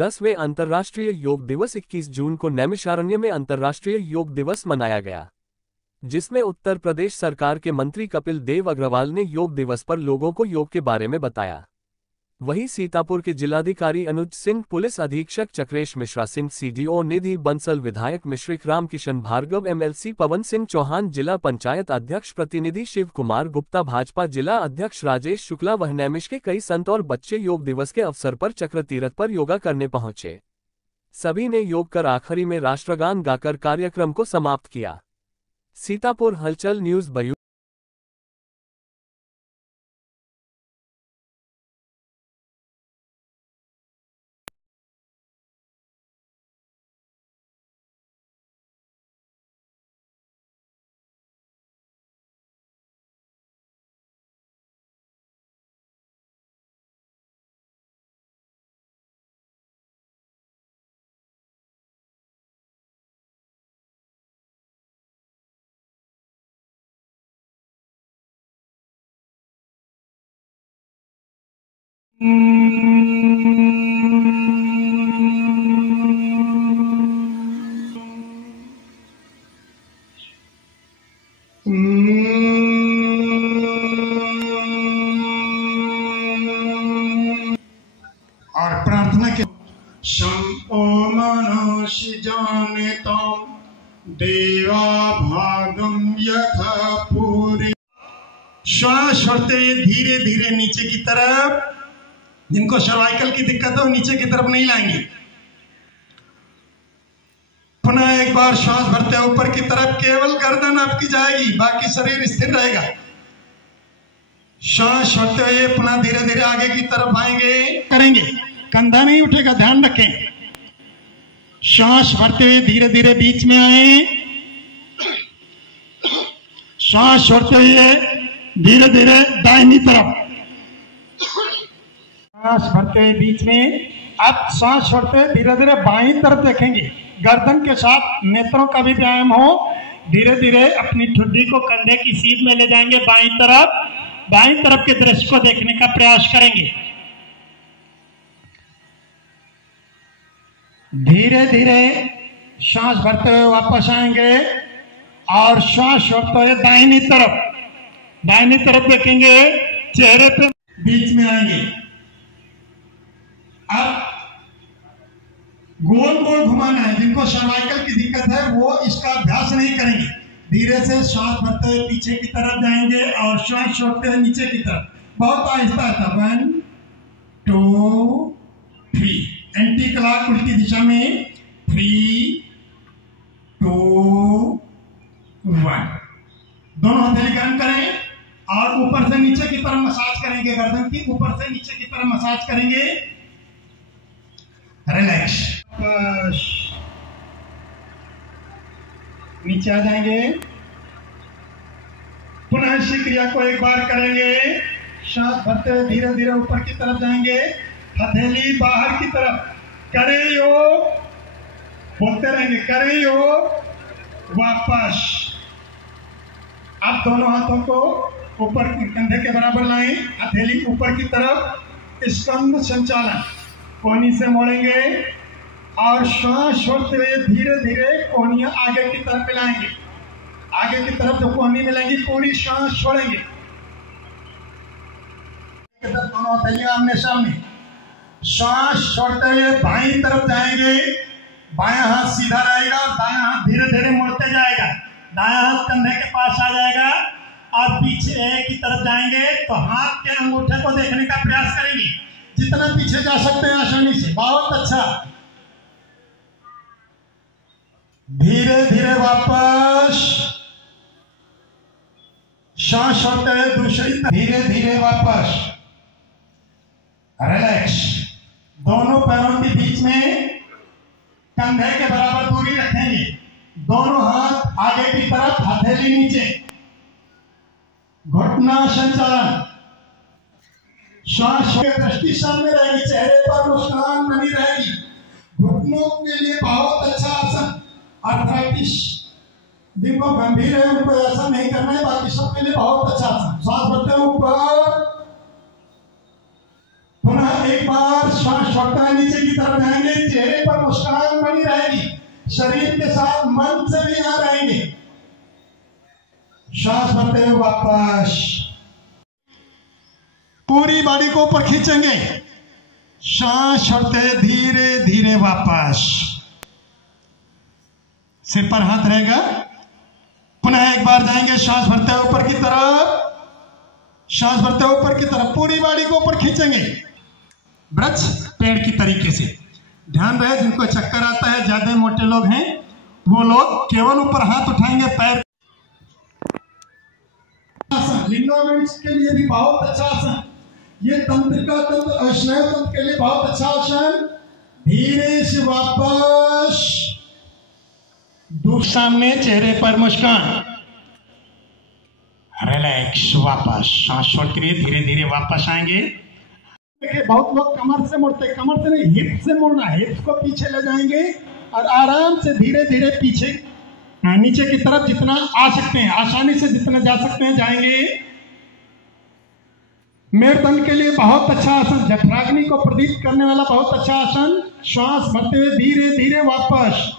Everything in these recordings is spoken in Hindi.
10वें अंतर्राष्ट्रीय योग दिवस 21 जून को नैमिषारण्य में अंतर्राष्ट्रीय योग दिवस मनाया गया, जिसमें उत्तर प्रदेश सरकार के मंत्री कपिल देव अग्रवाल ने योग दिवस पर लोगों को योग के बारे में बताया। वहीं सीतापुर के जिलाधिकारी अनुज सिंह, पुलिस अधीक्षक चक्रेश मिश्रा सिंह, सीडीओ निधि बंसल, विधायक मिश्रिक राम किशन भार्गव, एमएलसी पवन सिंह चौहान, जिला पंचायत अध्यक्ष प्रतिनिधि शिव कुमार गुप्ता, भाजपा जिला अध्यक्ष राजेश शुक्ला व नैमिष के कई संत और बच्चे योग दिवस के अवसर पर चक्र तीर्थ पर योगा करने पहुंचे। सभी ने योग कर आखिरी में राष्ट्रगान गाकर कार्यक्रम को समाप्त किया। सीतापुर हलचल न्यूज ब्यूरो। और प्रार्थना के शम्पो मनोषि जानितं देवा भागम यथा पूरी। श्वास छोड़ते धीरे धीरे नीचे की तरफ, जिनको सर्वाइकल की दिक्कत हो नीचे की तरफ नहीं लाएंगे। पुनः एक बार श्वास भरते ऊपर की तरफ, केवल गर्दन आपकी जाएगी, बाकी शरीर स्थिर रहेगा। श्वास छोड़ते हुए पुनः धीरे धीरे आगे की तरफ आएंगे, करेंगे, कंधा नहीं उठेगा, ध्यान रखें। श्वास भरते हुए धीरे धीरे बीच में आए, श्वास छोड़ते हुए धीरे धीरे दाहिनी तरफ, श्वास भरते हुए बीच में। अब श्वास छोड़ते हुए धीरे धीरे बाईं तरफ देखेंगे, गर्दन के साथ नेत्रों का भी व्यायाम हो। धीरे धीरे अपनी ठुड्डी को कंधे की सीध में ले जाएंगे, बाईं तरफ के दृश्य को देखने का प्रयास करेंगे। धीरे धीरे श्वास भरते हुए वापस आएंगे और श्वास छोड़ते हुए दाहिनी तरफ देखेंगे, चेहरे पे बीच में आएंगे। अब गोल गोल घुमाना है। जिनको सर्वाइकल की दिक्कत है वो इसका अभ्यास नहीं करेंगे। धीरे से श्वास भरते हुए पीछे की तरफ जाएंगे और श्वास छोड़ते हुए नीचे की तरफ, बहुत आहिस्ता आहिस्ता। 1 2 3, एंटी क्लॉक उल्टी दिशा में 3 2 1। दोनों हथेली गर्म करें और ऊपर से नीचे की तरफ मसाज करेंगे, गर्दन की ऊपर से नीचे की तरफ मसाज करेंगे। रिलैक्स, नीचे आ जाएंगे। पुनः इसी क्रिया को एक बार करेंगे। श्वास भरते हुए धीरे धीरे ऊपर की तरफ जाएंगे, हथेली बाहर की तरफ, करे योग, बोलते रहेंगे, करे योग, वापस। अब दोनों हाथों को ऊपर कंधे के बराबर लाएं, हथेली ऊपर की तरफ, स्कंद संचालन, कोहनी से मोड़ेंगे और श्वास छोड़ते हुए धीरे धीरे कोहनियां आगे की तरफ मिलाएंगे। आगे की तरफ जो कोहनी मिलेंगी पूरी श्वास छोड़ेंगे। दोनों हथेलियां आमने सामने, श्वास छोड़ते हुए बाईं तरफ जाएंगे। बायां हाथ सीधा रहेगा, दायां हाथ धीरे धीरे मुड़ते जाएगा, दायां हाथ कंधे के पास आ जाएगा और पीछे की तरफ जाएंगे तो हाथ के अंगूठे को देखने का प्रयास करेंगे, जितना पीछे जा सकते हैं आसानी से। बहुत अच्छा। धीरे धीरे वापस, श्वास छोड़ते हुए दूसरी, धीरे धीरे वापस। रिलैक्स। दोनों पैरों के बीच में कंधे के बराबर दूरी रखेंगे। दोनों हाथ आगे की तरफ, हथेली नीचे, घुटना संचालन। श्वास की दृष्टि सामने रहेगी, चेहरे पर मुस्कान बनी रहेगी। घुटनों के लिए बहुत अच्छा आसन। आर्थराइटिस जिनको गंभीर है उनको ऐसा नहीं करना है, बाकी सबके लिए बहुत अच्छा आसन। श्वास भरते ऊपर, पुनः एक बार श्वास श्वास छोड़ते हुए नीचे की तरफ जाएंगे, चेहरे पर मुस्कान बनी रहेगी, शरीर के साथ मन से भी यहाँ रहेंगे। श्वास भरते हुए वापस, पूरी बॉडी को ऊपर खींचेंगे, श्वास छोड़ते धीरे धीरे वापस, सिर पर हाथ रहेगा। पुनः एक बार जाएंगे, श्वास भरते हुए ऊपर की तरफ, श्वास भरते हुए ऊपर की तरफ, पूरी बॉडी को ऊपर खींचेंगे, वृक्ष पेड़ की तरीके से। ध्यान रहे, जिनको चक्कर आता है, ज्यादा मोटे लोग हैं, वो लोग केवल ऊपर हाथ उठाएंगे, पैर। आसन लिंगामेंट्स के लिए भी बहुत अच्छा आसन, ये तंत्रिका तंत्र और स्नायु तंत्र के लिए बहुत अच्छा आसन। धीरे से वापस, सामने, चेहरे पर मुस्कान, रिलैक्स, वापस सांस छोड़ के धीरे धीरे वापस आएंगे। देखिए बहुत लोग कमर से मुड़ते, कमर से नहीं, हिप से मुड़ना, हिप्स को पीछे ले जाएंगे और आराम से धीरे धीरे पीछे नीचे की तरफ जितना आ सकते हैं, आसानी से जितना जा सकते हैं जाएंगे। मेरुदंड के लिए बहुत अच्छा आसन, जठराग्नि को प्रदीप्त करने वाला बहुत अच्छा आसन। श्वास भरते हुए धीरे धीरे वापस,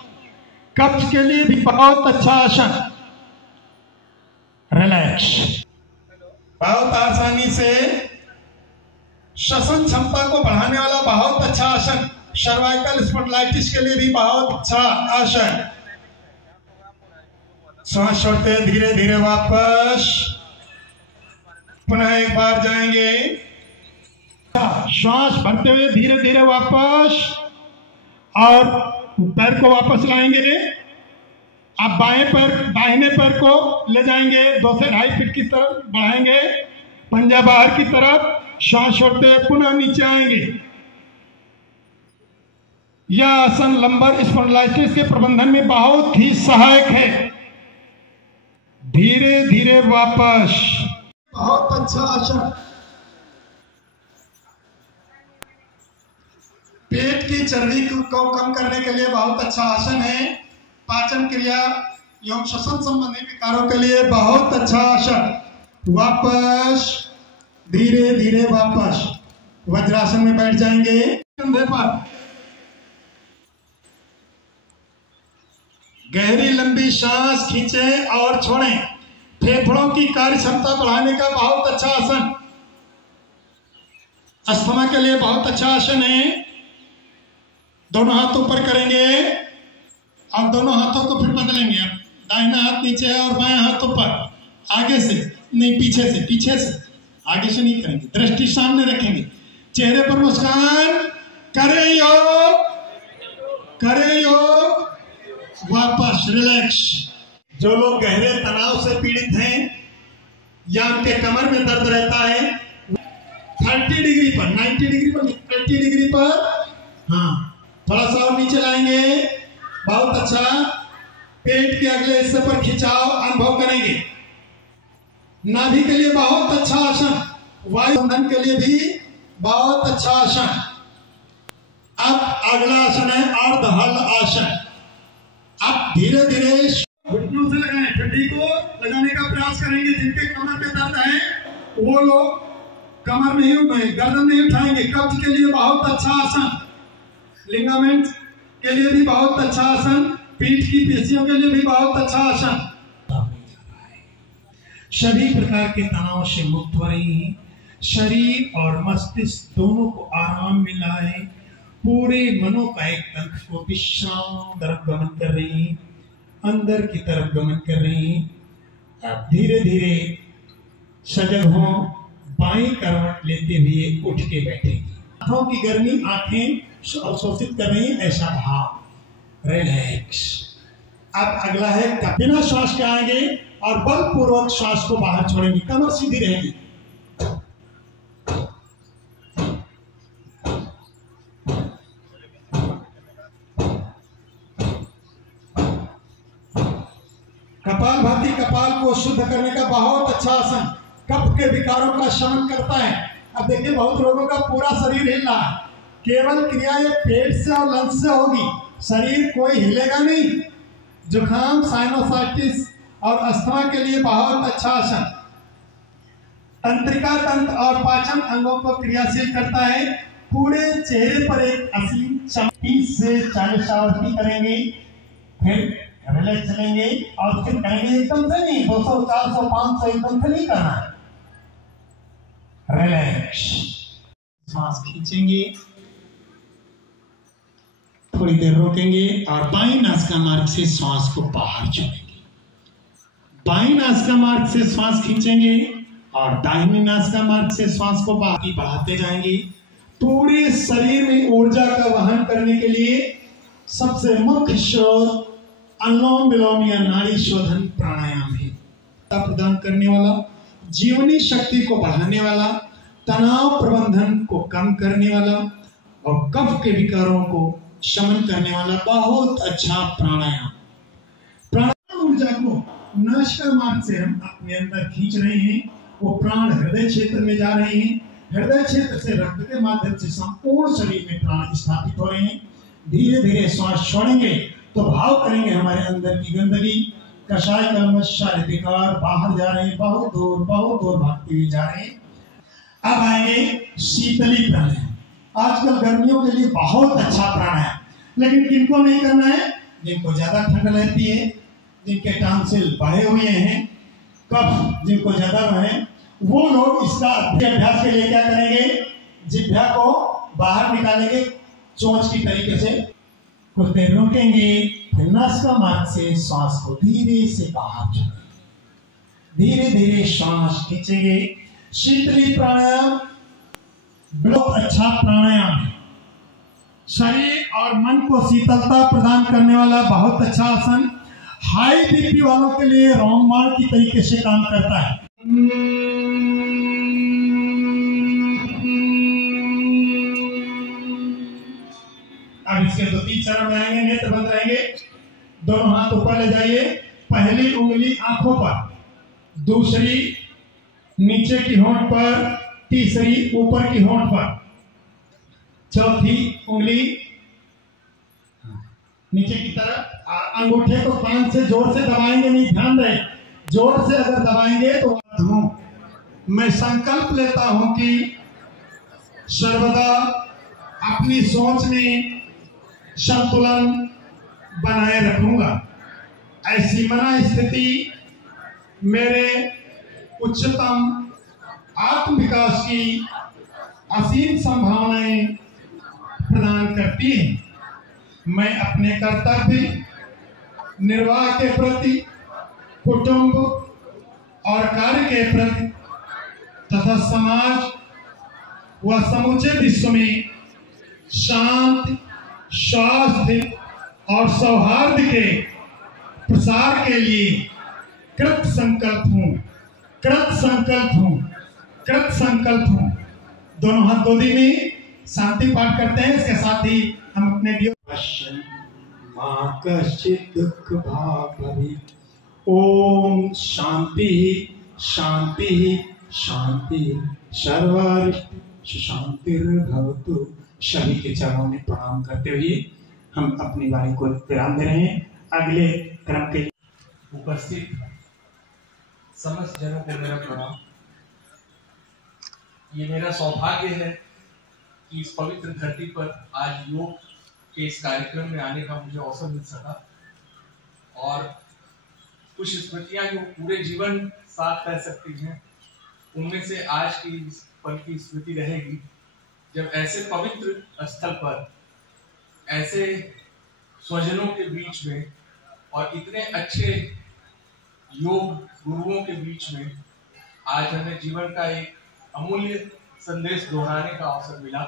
कब्ज के लिए भी बहुत अच्छा आसन, रिलैक्स, बहुत आसानी से श्वसन क्षमता को बढ़ाने वाला बहुत अच्छा आसन। सर्वाइकल स्पॉन्डिलाइटिस के लिए भी बहुत अच्छा आसन। श्वास छोड़ते धीरे धीरे वापस, पुनः एक बार जाएंगे, श्वास भरते हुए धीरे धीरे वापस और पैर को वापस लाएंगे। आप दाहिने पैर को ले जाएंगे, 2 से 2.5 फीट की तरफ बढ़ाएंगे, पंजा बाहर की तरफ, श्वास छोड़ते हुए पुनः नीचे आएंगे। यह आसन लंबर स्पॉन्डिलाइटिस के प्रबंधन में बहुत ही सहायक है। धीरे धीरे वापस, बहुत अच्छा आसन। पेट की चर्बी को कम करने के लिए बहुत अच्छा आसन है। पाचन क्रिया एवं श्वसन संबंधी विकारों के लिए बहुत अच्छा आसन। वापस, धीरे धीरे वापस, वज्रासन में बैठ जाएंगे। कंधे पर गहरी लंबी सांस खींचें और छोड़ें। फेफड़ों की कार्य क्षमता बढ़ाने का बहुत अच्छा आसन, अस्थमा के लिए बहुत अच्छा आसन है। दोनों हाथ ऊपर करेंगे और दोनों हाथों को फिर बदलेंगे। दाहिना हाथ नीचे और बायां हाथ ऊपर, आगे से नहीं पीछे से, पीछे से, आगे से नहीं करेंगे। दृष्टि सामने रखेंगे, चेहरे पर मुस्कान, करें योग, करें योग, वापस रिलैक्स। जो लोग गहरे तनाव से पीड़ित हैं या उनके कमर में दर्द रहता है, 30 डिग्री पर, 90 डिग्री पर, 30 डिग्री पर, हाँ थोड़ा सा और नीचे लाएंगे, बहुत अच्छा। पेट के अगले हिस्से पर खिंचाव अनुभव करेंगे। नाभि के लिए बहुत अच्छा आसन, वायुमंडल के लिए भी बहुत अच्छा आसन। अब अगला आसन है अर्धहल आसन। आप धीरे धीरे घुटनों से लगाएं, ठंडी को लगाने का प्रयास करेंगे। जिनके कमर में दर्द है वो लोग कमर नहीं, गर्दन नहीं उठाएंगे। कब्ज के लिए बहुत अच्छा आसन, लिगामेंट के लिए भी बहुत अच्छा आसन, पीठ की पेशियों के लिए भी बहुत अच्छा आसन। सभी प्रकार के तनाव से मुक्त हो रही हैं। शरीर और मस्तिष्क दोनों को आराम मिल रहा है। पूरे मनोकायिक तंत्र को विश्राम तरफ गमन कर रही हैं, अंदर की तरफ गमन कर रही हैं। आप धीरे धीरे सजग हो, बाई करवट लेते हुए उठ के बैठेंगे। आंखों की गर्मी आंखें अवशोषित कर रही हैं, ऐसा भाव, रिलैक्स। अब अगला है बिना श्वास के आएंगे और बलपूर्वक श्वास को बाहर छोड़ेंगे। कमर सीधी रहेगी। कपालभाति कपाल को शुद्ध करने का बहुत अच्छा आसन, कफ के विकारों का शमन करता है। अब देखिए बहुत लोगों का पूरा शरीर हिल रहा है, केवल क्रिया ये पेट से और लंग्स से होगी, शरीर कोई हिलेगा नहीं। जुकाम, साइनोसाइटिस और अस्थमा के लिए बहुत अच्छा आसन। तंत्रिका तंत्र और पाचन अंगों को क्रियाशील करता है। पूरे चेहरे पर एक असीम 30 से 40 आवृत्ति करेंगे, फिर रिलैक्स चलेंगे और फिर करेंगे एकदम से नहीं, 200 400 500 एकदम से नहीं करना है। रिलैक्स, सांस खींचेंगे, थोड़ी देर रोकेंगे और बाईं नासिका मार्ग से श्वास को बाहर छोड़ेंगे। बाईं नासिका मार्ग से श्वास खींचेंगे और दाहिनी नासिका मार्ग से श्वास को बाकी बढ़ाते जाएंगे। पूरे शरीर में ऊर्जा का वहन करने के लिए सबसे मुख्य स्रोत अनुलोम विलोम या नाड़ी शोधन प्राणायाम है। प्रदान करने वाला, जीवनी शक्ति को बढ़ाने वाला, तनाव प्रबंधन को कम करने वाला और कफ के विकारों को शमन करने वाला बहुत अच्छा प्राणायाम। प्राणायाम ऊर्जा को नासिका मार्ग से हम अपने अंदर खींच रहे हैं, वो प्राण हृदय क्षेत्र में जा रहे हैं। हृदय क्षेत्र से रक्त के माध्यम से संपूर्ण शरीर में प्राण स्थापित हो रहे हैं। धीरे धीरे श्वास छोड़ेंगे तो भाव करेंगे हमारे अंदर की गंदगी, कषाय कलमश सारे विकार बाहर जा रहे हैं, बहुत दूर भागते हुए जा रहे हैं। अब आएंगे शीतली प्राणायाम। आजकल गर्मियों के लिए बहुत अच्छा प्राणायाम, लेकिन किनको नहीं करना है? जिनको ज्यादा ठंड रहती है, जिनके टॉन्सिल बढ़े हुए हैं, कफ जिनको ज्यादा है, वो लोग इसका अभ्यास के लिए क्या करेंगे? जिह्वा को बाहर निकालेंगे चोंच की तरीके से, कुछ देर रोकेंगे, फिर नासिका मार्ग से श्वास को धीरे से बाहर छोड़ेंगे। धीरे धीरे श्वास खींचेंगे। शीतली प्राणायाम बहुत अच्छा प्राणायाम है। शरीर और मन को शीतलता प्रदान करने वाला बहुत अच्छा आसन। हाई बीपी वालों के लिए रामबाण की तरीके से काम करता है। अब इसके 2-3 चरण में आएंगे। नेत्र बंद रहेंगे, दोनों हाथ ऊपर ले जाइए। पहली उंगली आंखों पर, दूसरी नीचे की होंठ पर, तीसरी ऊपर की होंठ पर, चौथी उंगली नीचे की तरफ। अंगूठे को कान से जोर से दबाएंगे नहीं, ध्यान रहे, जोर से अगर दबाएंगे तो मैं संकल्प लेता हूं कि सर्वदा अपनी सोच में संतुलन बनाए रखूंगा। ऐसी मना स्थिति मेरे उच्चतम आत्म विकास की असीम संभावनाएं प्रदान करती है। मैं अपने कर्तव्य निर्वाह के प्रति, कुटुंब और कार्य के प्रति तथा समाज व समूचे विश्व में शांति, स्वास्थ्य और सौहार्द के प्रसार के लिए कृत संकल्प हूँ। दोनों हाथ गोदी में शांति पाठ करते हैं। इसके साथ ही हम अपने मां कश्चित् दुख भाग भवी। ओम शांति शांति शांति सर्वरिष्ट शांतिर्भवतु। सभी के चरणों में प्रणाम करते हुए हम अपनी वाणी को विराम दे रहे हैं। अगले क्रम के उपस्थित समस्त जनों को मेरा प्रणाम। ये मेरा सौभाग्य है कि इस पवित्र धरती पर आज योग के इस कार्यक्रम में आने का मुझे अवसर मिल सका और कुछ स्मृतियां जो पूरे जीवन साथ रह सकती हैं, उनमें से आज की इस पल की स्मृति रहेगी जब ऐसे पवित्र स्थल पर, ऐसे स्वजनों के बीच में और इतने अच्छे योग गुरुओं के बीच में आज हमें जीवन का एक अमूल्य संदेश दोहराने का अवसर मिला।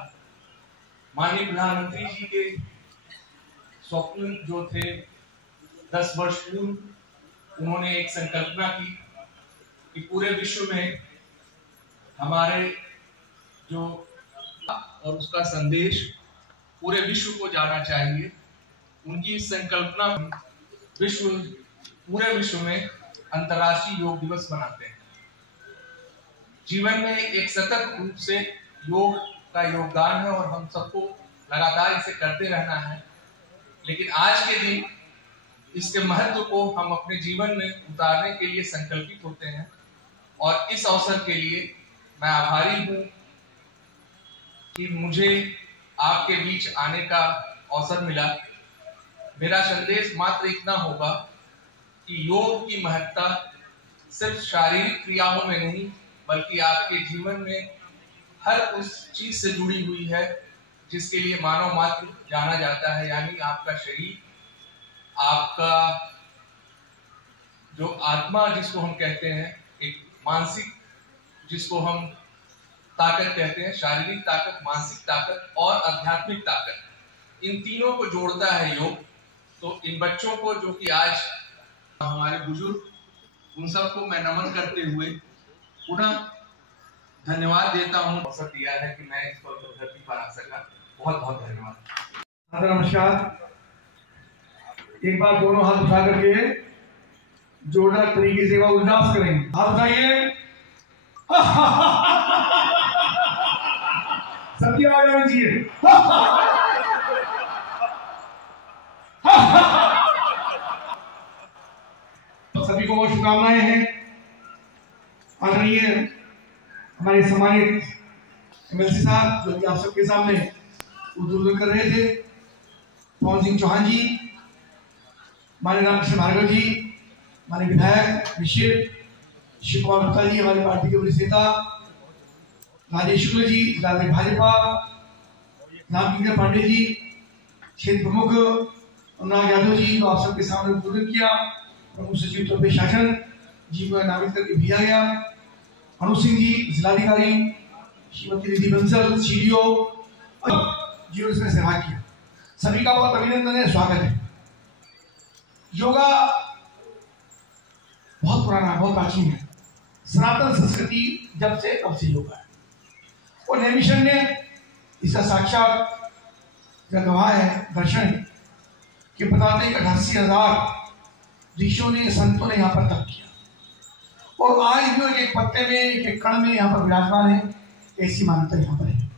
माननीय प्रधानमंत्री जी के स्वप्न जो थे 10 वर्ष पूर्व, उन्होंने एक संकल्पना की कि पूरे विश्व में हमारे जो और उसका संदेश पूरे विश्व को जाना चाहिए। उनकी इस संकल्पना पूरे विश्व में अंतर्राष्ट्रीय योग दिवस मनाते हैं। जीवन में एक सतत रूप से योग का योगदान है और हम सबको लगातार इसे करते रहना है, लेकिन आज के दिन इसके महत्व को हम अपने जीवन में उतारने के लिए संकल्पित होते हैं और इस अवसर के लिए मैं आभारी हूँ कि मुझे आपके बीच आने का अवसर मिला। मेरा संदेश मात्र इतना होगा कि योग की महत्ता सिर्फ शारीरिक क्रियाओं में नहीं बल्कि आपके जीवन में हर उस चीज से जुड़ी हुई है जिसके लिए मानव मात्र जाना जाता है, यानी आपका शरीर, आपका जो आत्मा जिसको हम कहते हैं, एक मानसिक जिसको हम ताकत कहते हैं, शारीरिक ताकत, मानसिक ताकत और आध्यात्मिक ताकत, इन तीनों को जोड़ता है योग। तो इन बच्चों को जो कि आज हमारे बुजुर्ग, उन सबको मैं नमन करते हुए पुनः धन्यवाद देता हूं। अवसर दिया है कि मैं इस धरती पर आ सका, बहुत बहुत धन्यवाद। नमस्कार। एक बार दोनों हाथ उठा करके जोरदार तरीके से उल्लास करेंगे। हाथ उठाइए। सबकी आवाज आनी चाहिए। तो सभी को बहुत शुभकामनाएं हैं। आदरणीय हमारे सम्मानित एमएलसी साहब जो कि आप सबके सामने उद्बोधन कर रहे थे, पवन सिंह चौहान जी, माननीय रामकृष्ण भार्गव जी, माननीय विधायक विशेष शिव कुमार गुप्ता जी, हमारी पार्टी के वरिष्ठ नेता राजेश शुक्ल जी, राज्य भाजपा, रामकिंकर पांडे जी, क्षेत्र प्रमुख अनुराग यादव जी को आप सबके सामने उद्बोधन किया। प्रमुख सचिव तौर शासन जी को नामित करके भेजा गया। अनु सिंह जी जिलाधिकारी, श्रीमती निधि बंसल सीडीओ जी ने इसमें सहभाग किया। सभी का बहुत अभिनंदन है, स्वागत है। योगा बहुत पुराना, बहुत प्राचीन है। सनातन संस्कृति जब से तब से योगा है और नैमिषारण्य इसका साक्षात गवाह है, दर्शन के बताते 88,000 ऋषियों ने, संतों ने यहाँ पर तप किया और आज भी एक पत्ते में, एक कण में यहाँ पर विराजमान है, ऐसी मान्यता यहाँ पर है।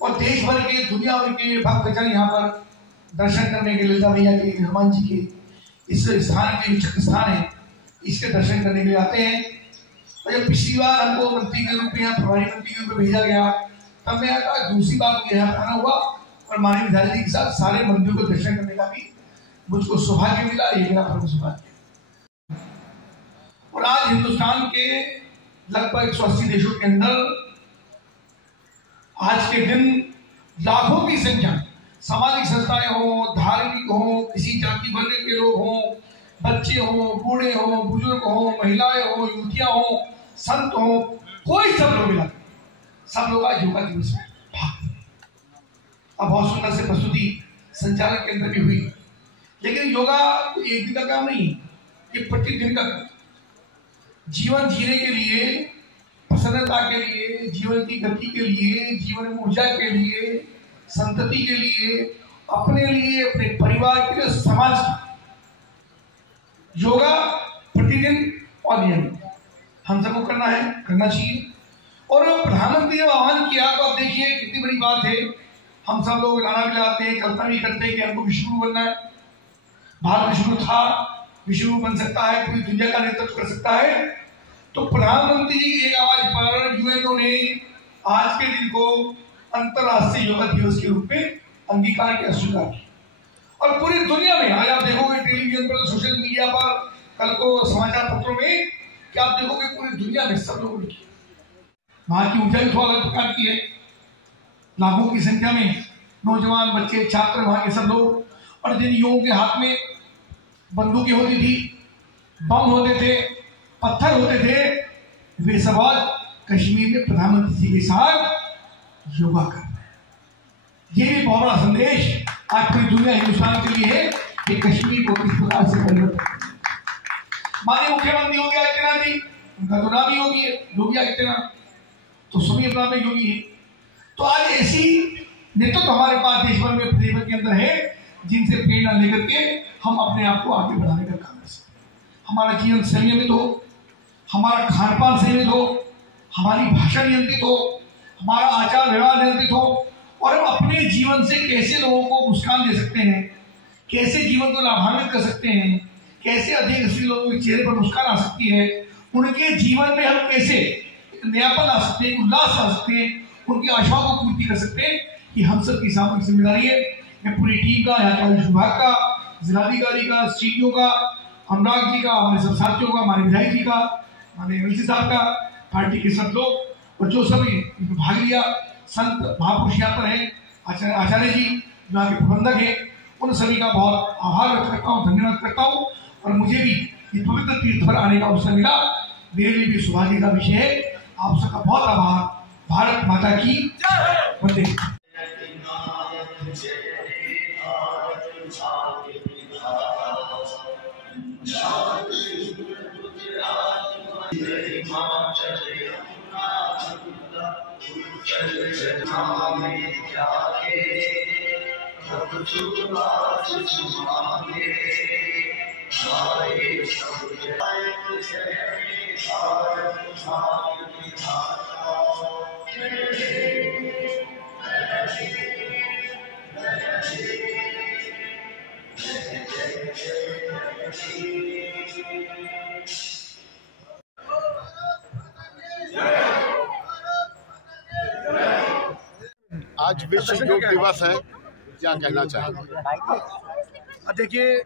और देश भर के, दुनिया भर के भक्तजन यहाँ पर दर्शन करने के लिए, ललिता मैया के, हनुमान जी के इस स्थान के स्थान है, इसके दर्शन करने के लिए आते हैं। और जब पिछली बार हमको मंत्री के रूप में या प्रभारी मंत्री के रूप में भेजा गया, तब मैं आता, दूसरी बार मुझे यहाँ आना हुआ और माननीय विधायक जी के साथ सारे मंदिरों को दर्शन करने का भी मुझको सौभाग्य मिला। ये मेरा प्रमुख सौभाग्य। और आज हिंदुस्तान के लगभग 180 देशों के अंदर आज के दिन लाखों की संख्या, सामाजिक संस्थाएं हो, धार्मिक हो, किसी जाति वर्ग के लोग हों, बच्चे हो, बूढ़े हो, बुजुर्ग हो, महिलाएं हो, युवतियां हो, संत हो, कोई सब लोग मिला, सब लोग आज योगा दिवस में भाग। अब बहुत सुंदर से प्रस्तुति संचालक के अंदर भी हुई, लेकिन योगा एक दिन का काम नहीं, ये प्रतिदिन का काम। जीवन जीने के लिए, प्रसन्नता के लिए, जीवन की गति के लिए, जीवन में ऊर्जा के लिए, संतति के लिए, अपने लिए, अपने परिवार के लिए, समाज के, योगा प्रतिदिन और नियमित हम सबको करना है, करना चाहिए। और प्रधानमंत्री ने आह्वान किया तो आप देखिए कितनी बड़ी बात है। हम सब लोग नारा भी लगाते हैं, कल्पना भी करते हैं कि हमको विश्वगुरु बनना है। भारत विश्वगुरु था, विश्वगुरु बन सकता है, पूरी दुनिया का नेतृत्व कर सकता है। तो प्रधानमंत्री जी की एक आवाज पर यूएनओ ने आज के दिन को अंतरराष्ट्रीय योगा दिवस के रूप में अंगीकार किया, स्वीकार किया। और पूरी दुनिया में आज आप देखोगे टेलीविजन पर, सोशल मीडिया पर, कल को समाचार पत्रों में, क्या आप देखोगे पूरी दुनिया में सब लोगों ने किया। वहां की ऊर्जा भी थोड़ा अलग प्रकार की है। लाखों की संख्या में नौजवान, बच्चे, छात्र, वहां के सब लोग। और जिन युवाओं के हाथ में बंदूकें होती थी, बम होते थे, पत्थर होते थे, वे सब आज कश्मीर में प्रधानमंत्री जी के साथ योगा कर रहे हैं। ये भी बहुत बड़ा संदेश आज पूरी दुनिया, हिंदुस्तान के लिए है कि कश्मीर को किस प्रकार से परिवर्तन। माननीय मुख्यमंत्री योगी आदित्यनाथ जी, उनका तो नाम ही योगी है, योगी आदित्यनाथ, तो सभी अपना में योगी है। तो आज ऐसी नेतृत्व हमारे पास देश भर में, प्रदेश भर के अंदर है, जिनसे प्रेरणा लेकर के हम अपने आप को आगे बढ़ाने का काम कर सकते हैं। हमारा जीवन संयमित हो, हमारा खान पान संयमित हो, हमारी भाषा नियंत्रित हो, हमारा आचार व्यवहार नियंत्रित हो, और हम अपने जीवन से कैसे लोगों को मुस्कान दे सकते हैं, कैसे जीवन को लाभान्वित कर सकते हैं, कैसे अधिक से लोगों के चेहरे पर मुस्कान आ सकती है, उनके जीवन में हम कैसे नयापन ला सकते हैं, उल्लास ला सकते हैं, उनकी आशाओं को पूर्ति कर सकते हैं कि हम सब की सामूहिक जिम्मेदारी है। मैं पूरी टीम का, यहाँ के आयुष विभाग का, जिलाधिकारी का, सीटीओ का, अनुराग जी का, हमारे सब साथियों का, हमारे विधायक जी का, हमारे एमएलसी साहब का, पार्टी के सब लोग और जो सभी इसमें भाग लिया, संत महापुरुष यहाँ पर है, आचार्य जी जो यहाँ के प्रबंधक है, उन सभी का बहुत आभार व्यक्त करता हूँ, धन्यवाद करता हूँ। और मुझे भी इस पवित्र तीर्थ पर आने का अवसर मिला, मेरे लिए भी सौभाग्य का विषय है। आप सबका बहुत आभार। भारत माता की वंदे। आज विश्व योग दिवस है, क्या कहना चाहेंगे? देखिए,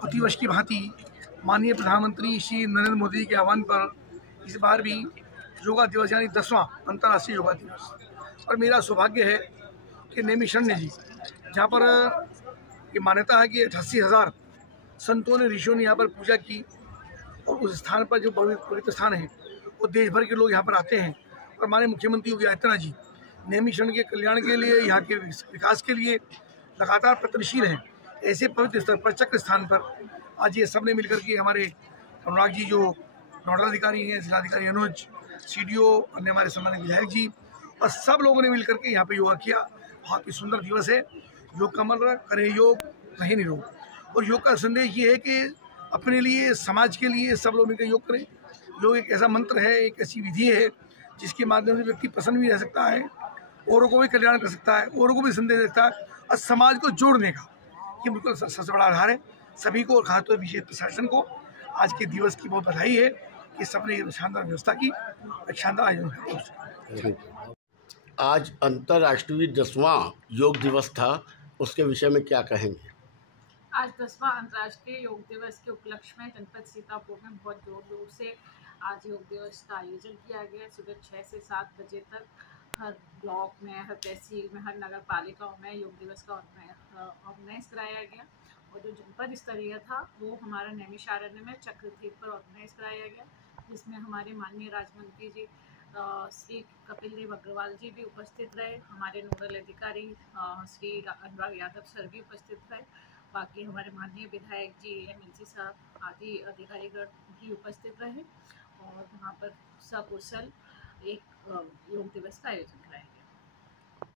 प्रतिवर्ष की भांति माननीय प्रधानमंत्री श्री नरेंद्र मोदी जी के आह्वान पर इस बार भी योगा दिवस यानी 10वां अंतर्राष्ट्रीय योगा दिवस। और मेरा सौभाग्य है कि नैमिषारण्य जी, जहाँ पर ये मान्यता है कि 88,000 संतों ने, ऋषियों ने यहाँ पर पूजा की, और उस स्थान पर जो पवित्र स्थान है वो देश भर के लोग यहाँ पर आते हैं। और हमारे मुख्यमंत्री योगी आदित्यनाथ जी नैमिषारण्य के कल्याण के लिए, यहाँ के विकास के लिए लगातार प्रयत्नशील हैं। ऐसे पवित्र स्तर पर, चक्र स्थान पर आज ये सब ने मिलकर के, हमारे अनुराग जी जो नोडल अधिकारी हैं, जिलाधिकारी अनुज, सीडीओ, अन्य हमारे सम्मानित विधायक जी, और सब लोगों ने मिलकर के यहाँ पे योगा किया। बहुत ही सुंदर दिवस है। योग का मंत्र करें योग, रहे निरोग। और योग का संदेश ये है कि अपने लिए, समाज के लिए सब लोग मिलकर योग करें। योग एक ऐसा मंत्र है, एक ऐसी विधि है जिसके माध्यम से व्यक्ति प्रसन्न भी रह सकता है, औरों को भी कल्याण कर सकता है, औरों को भी संदेश दे सकता है, और समाज को जोड़ने का ये बिल्कुल सबसे बड़ा आधार है। सभी को, खासतौर विशेष प्रशासन को आज के दिवस की बहुत बधाई है कि सबने शानदार व्यवस्था की, शानदार आयोजन है। आज अंतर्राष्ट्रीय 10वां योग दिवस था, उसके विषय में क्या कहेंगे? आज 10वां अंतर्राष्ट्रीय योग दिवस के उपलक्ष्य में जनपद सीतापुर में बहुत जोर से आज योग दिवस का आयोजन किया गया। सुबह 6 से 7 बजे तक हर ब्लॉक में, हर तहसील में, हर नगर पालिकाओं में योग दिवस का ऑर्गेनाइज कराया गया। और जो जनपद स्तरीय था वो हमारा नैमिषारण्य में चक्रतीर्थ पर ऑर्गेनाइज कराया गया, जिसमें हमारे माननीय राज्यमंत्री जी श्री कपिल देव अग्रवाल जी भी उपस्थित रहे, हमारे नोडल अधिकारी श्री अनुराग यादव सर भी उपस्थित रहे, बाकी हमारे माननीय विधायक जी, एमएलसी साहब आदि अधिकारीगण भी उपस्थित रहे, और वहाँ पर सकुशल एक योग दिवस का आयोजन कराया।